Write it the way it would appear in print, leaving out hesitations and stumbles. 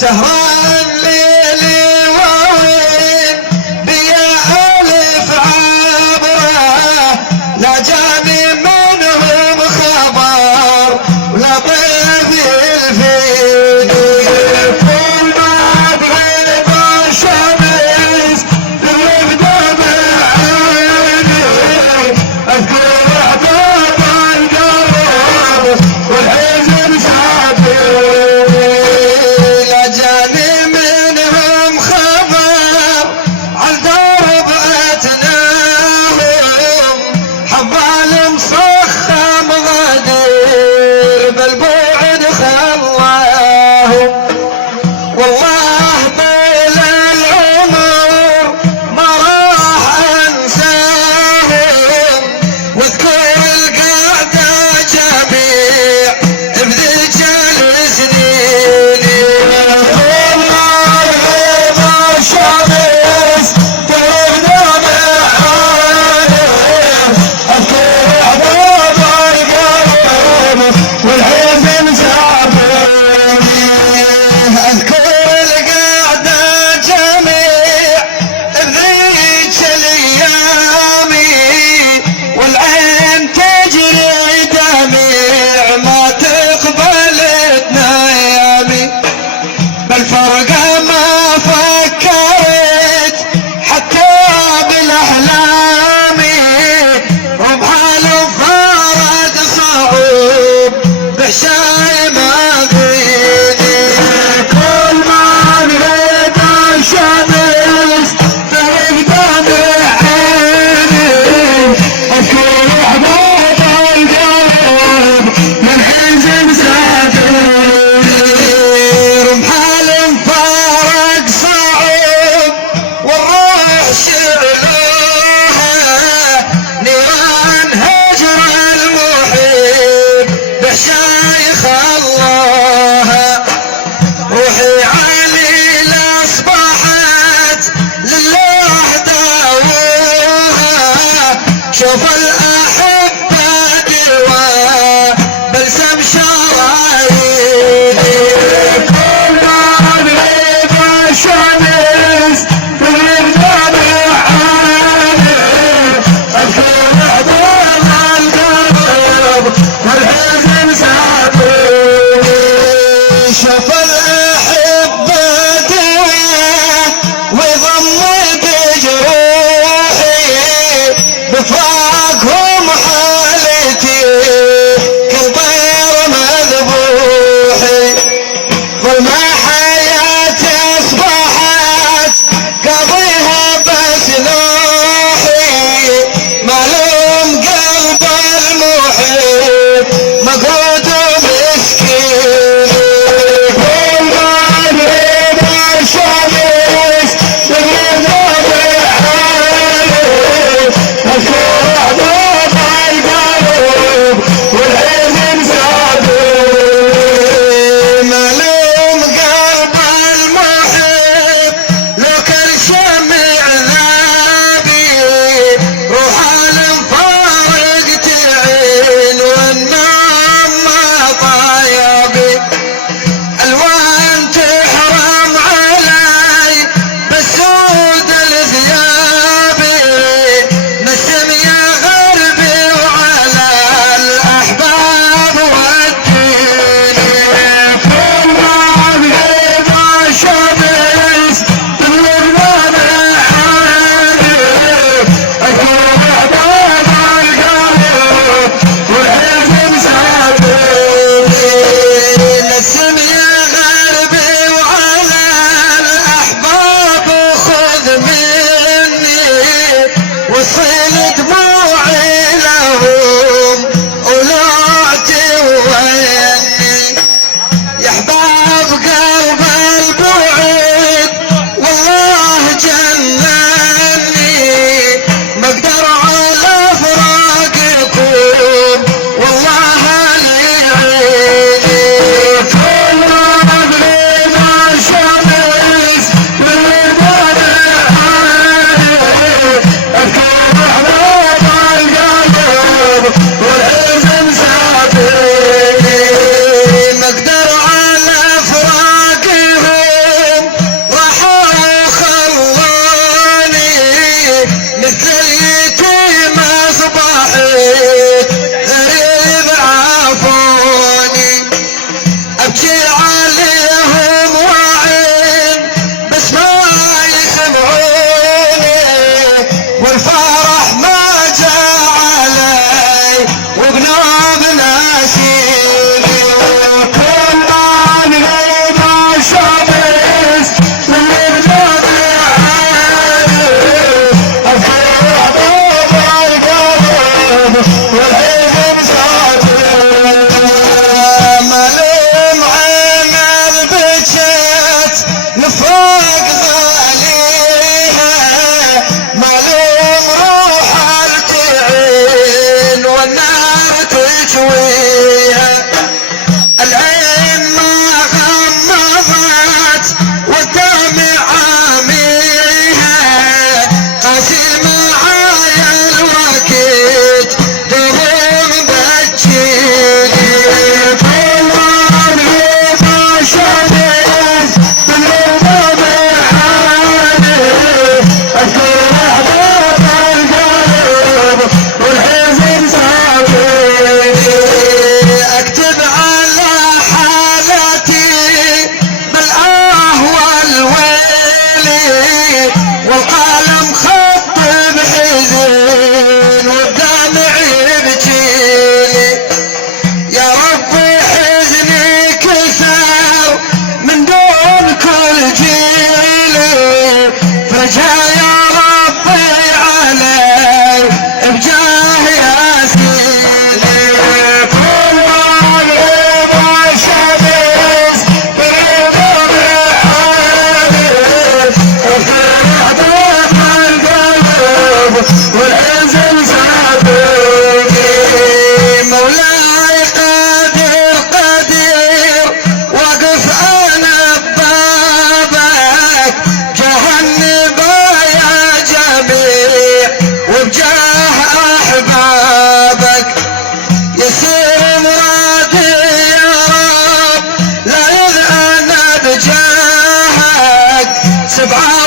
سهران ليلي وين بيا ألف عبره لا جاني منهم خبر ولا ضيف الفيل كل ما تغيب الشمس تغيب بعيني أذكر عذاب القلب والحزن سابق الفرقة ما فكرت حتى بالأحلام وبحال فرد صعوب بحشاي ما فيني كل ما نريد الشمس تغيب بعيني أذكر أحباب القلب من حزن سافر شايخ الله روحي علي اصبحت لله داوها شوف الاحبه دوا بلسم شراييني كل ما نغيب الشمس تغيب بعيني اذكر عذاب القلب والحزن شوف الأحبة دوا ويضمد جروحي بفراقهم حالتي كالطير مذبوحي ظلمة حياتي أصبحت قضيها بسلوحي معلوم قلب المحب مقعود مسكين واقف عليها معلوم روح الجعين والنار تجويها العين ما غمضت والدمع عاميها قاسي معايا الوقت دوم بجيلي اكتب على حالتي بالآه والويلي والقلم خط بحزن والدمع يبجيلي يا ربي حزني كسر من دون كل جيلي فرجع يا ربي علي بجاه ياسيني كل غريب شمس بالضبع عالي الفرح ضم القلب والحزن صادقي مولاي قادر قدير واقف انا ببابك جهنم يا جميع وبجاه احبابك يسير مرادي يا رب لا يذعن بجاهك سبعة